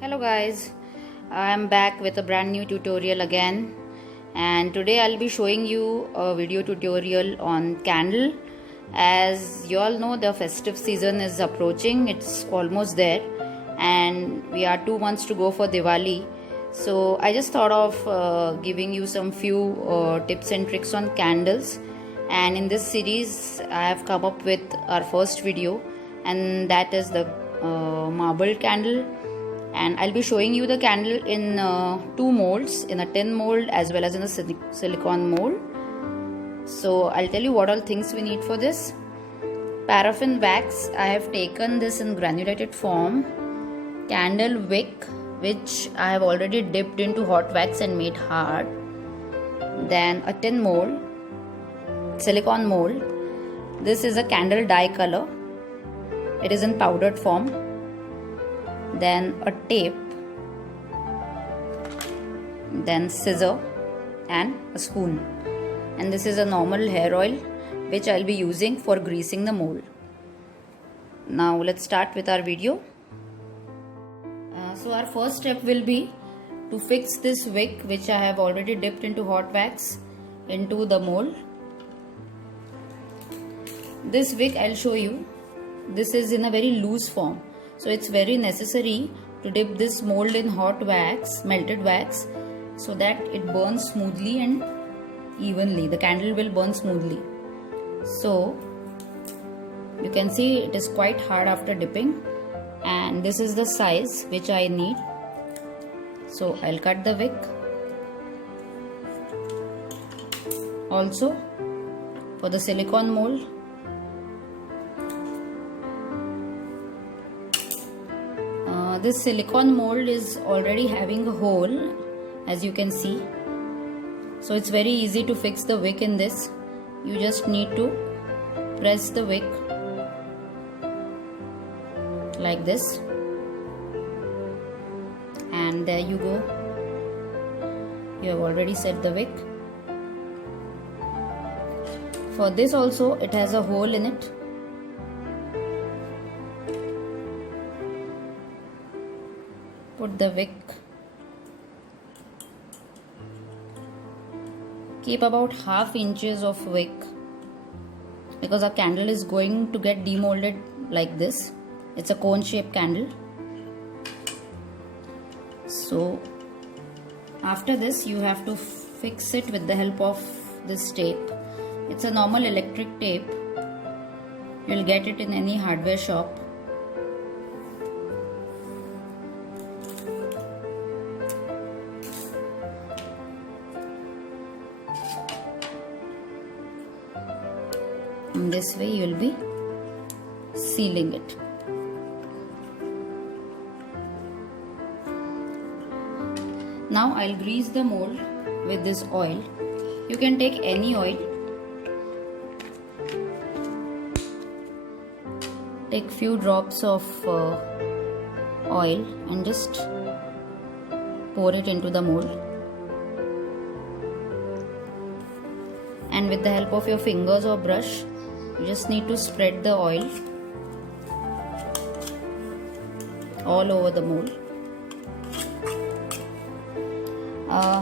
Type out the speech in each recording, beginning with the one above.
Hello guys, I am back with a brand new tutorial again, and today I'll be showing you a video tutorial on candle. As you all know, the festive season is approaching, it's almost there, and we are 2 months to go for Diwali. So I just thought of giving you some few tips and tricks on candles, and in this series I have come up with our first video, and that is the marble candle. And I'll be showing you the candle in two molds, in a tin mold as well as in a silicone mold. So I'll tell you what all things we need for this. Paraffin wax, I have taken this in granulated form. Candle wick, which I have already dipped into hot wax and made hard. Then a tin mold, silicone mold. This is a candle dye color. It is in powdered form. Then a tape, then scissor and a spoon, and this is a normal hair oil which I'll be using for greasing the mold. Now let's start with our video. So our first step will be to fix this wick which I have already dipped into hot wax into the mold. This wick I'll show you, this is in a very loose form. So it's very necessary to dip this mold in hot wax, melted wax, so that it burns smoothly and evenly. The candle will burn smoothly. So you can see it is quite hard after dipping, and this is the size which I need. So I'll cut the wick. Also for the silicone mold, this silicone mold is already having a hole, as you can see. So it's very easy to fix the wick in this. You just need to press the wick like this, and there you go. You have already set the wick. For this also, it has a hole in it. Put the wick. Keep about half inches of wick, because our candle is going to get demolded like this. It's a cone shaped candle. So after this you have to fix it with the help of this tape. It's a normal electric tape. You'll get it in any hardware shop. In this way you will be sealing it. Now I'll grease the mold with this oil. You can take any oil. Take few drops of oil and just pour it into the mold. And with the help of your fingers or brush, you just need to spread the oil all over the mold.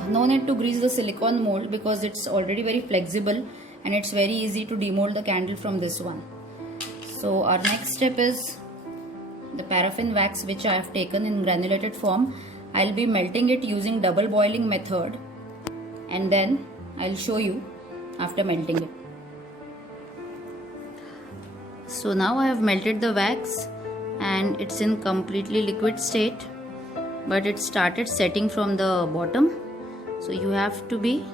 No need to grease the silicone mold because it's already very flexible and it's very easy to demold the candle from this one. So our next step is the paraffin wax which I have taken in granulated form. I'll be melting it using double boiling method, and then I'll show you after melting it. So now I have melted the wax and it's in completely liquid state, but it started setting from the bottom. So you have to be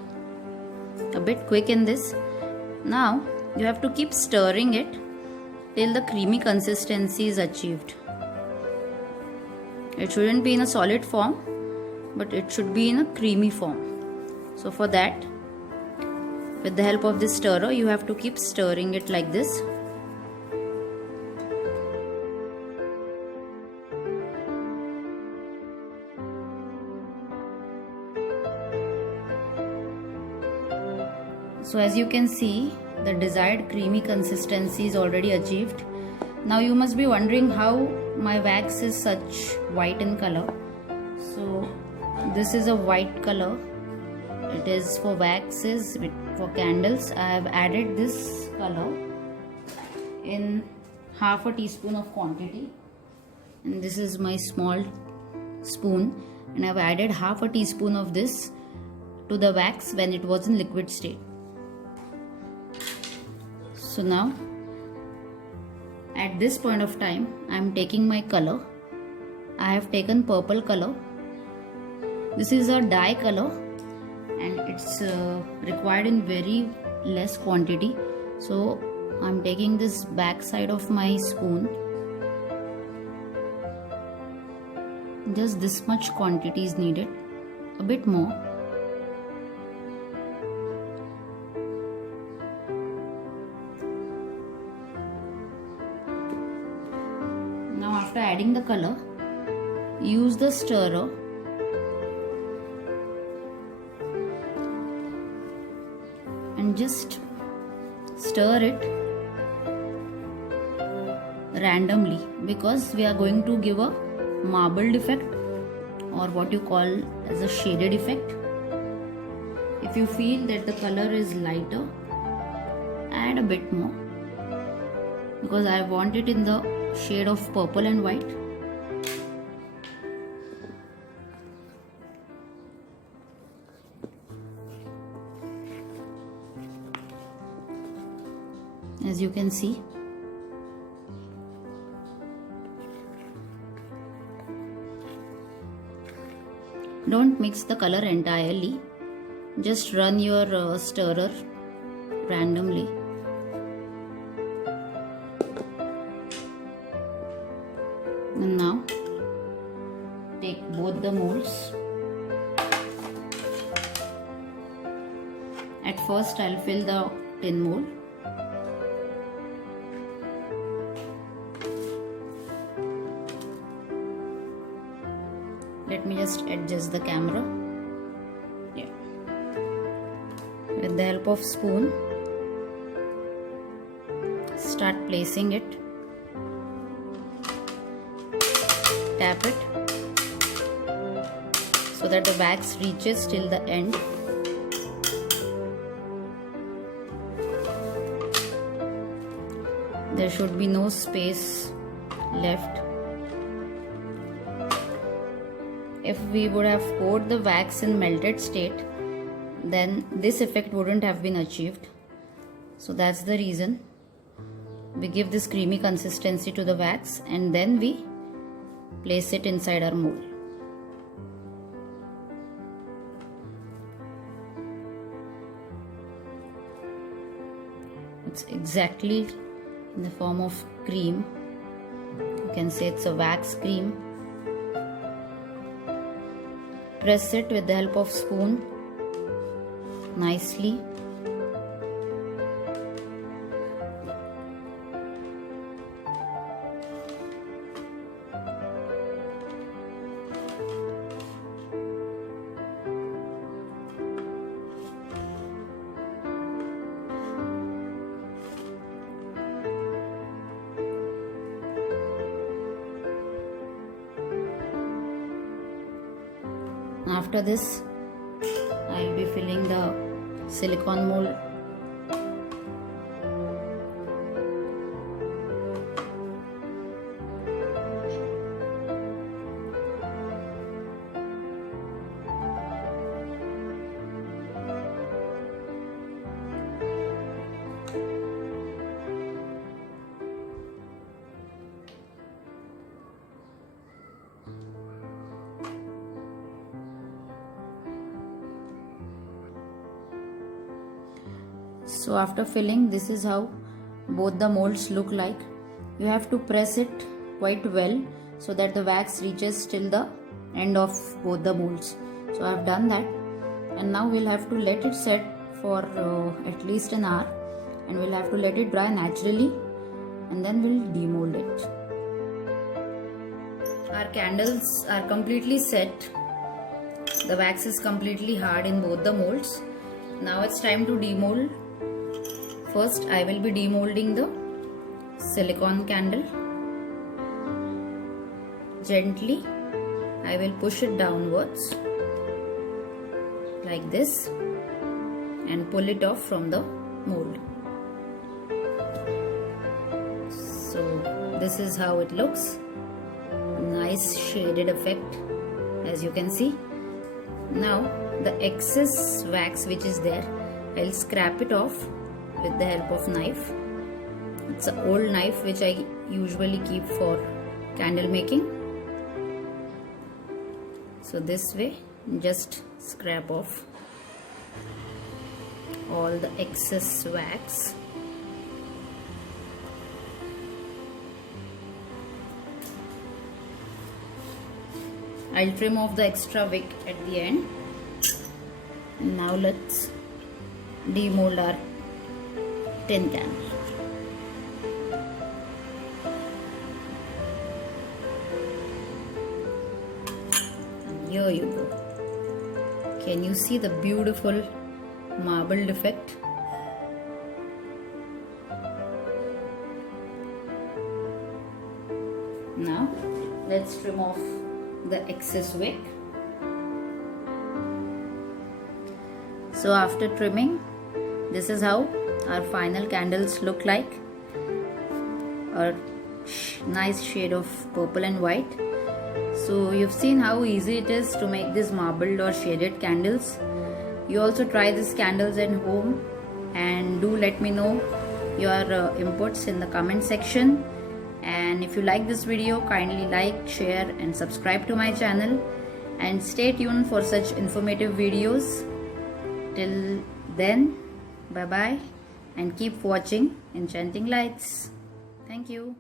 a bit quick in this. Now you have to keep stirring it till the creamy consistency is achieved. It shouldn't be in a solid form, but it should be in a creamy form. So for that, with the help of this stirrer, you have to keep stirring it like this. So as you can see, the desired creamy consistency is already achieved. Now you must be wondering how my wax is such white in color. So this is a white color. It is for waxes. For candles I have added this color in half a teaspoon of quantity, and this is my small spoon, and I have added half a teaspoon of this to the wax when it was in liquid state. So now at this point of time I am taking my color. I have taken purple color. This is a dye color and it's required in very less quantity. So I'm taking this back side of my spoon. Just this much quantity is needed, a bit more. Now after adding the color, use the stirrer and just stir it randomly, because we are going to give a marbled effect, or what you call as a shaded effect. If you feel that the color is lighter, add a bit more, because I want it in the shade of purple and white. As you can see, don't mix the color entirely, just run your stirrer randomly. And now take both the molds. At first I'll fill the tin mold. Let me just adjust the camera. Yeah. With the help of spoon, start placing it. Tap it so that the wax reaches till the end. There should be no space left. If we would have poured the wax in melted state, then this effect wouldn't have been achieved. So that's the reason we give this creamy consistency to the wax and then we place it inside our mold. It's exactly in the form of cream. You can say it's a wax cream. Press it with the help of spoon nicely. After this, I will be filling the silicone mold. So after filling, this is how both the molds look like. You have to press it quite well so that the wax reaches till the end of both the molds. So I have done that, and now we'll have to let it set for at least an hour, and we'll have to let it dry naturally, and then we'll demold it. Our candles are completely set. The wax is completely hard in both the molds. Now it's time to demold. First, I will be demolding the silicone candle. Gently, I will push it downwards like this and pull it off from the mold. So this is how it looks. Nice shaded effect, as you can see. Now the excess wax which is there, I'll scrap it off with the help of knife. It's an old knife which I usually keep for candle making. So this way, just scrap off all the excess wax. I'll trim off the extra wick at the end. Now let's demold our tin can. And here you go. Can you see the beautiful marbled effect? Now let's trim off the excess wick. So after trimming, this is how our final candles look like. A nice shade of purple and white. So you've seen how easy it is to make these marbled or shaded candles. You also try these candles at home and do let me know your inputs in the comment section. And if you like this video, kindly like, share and subscribe to my channel, and stay tuned for such informative videos. Till then, bye bye and keep watching Enchanting Lights. Thank you.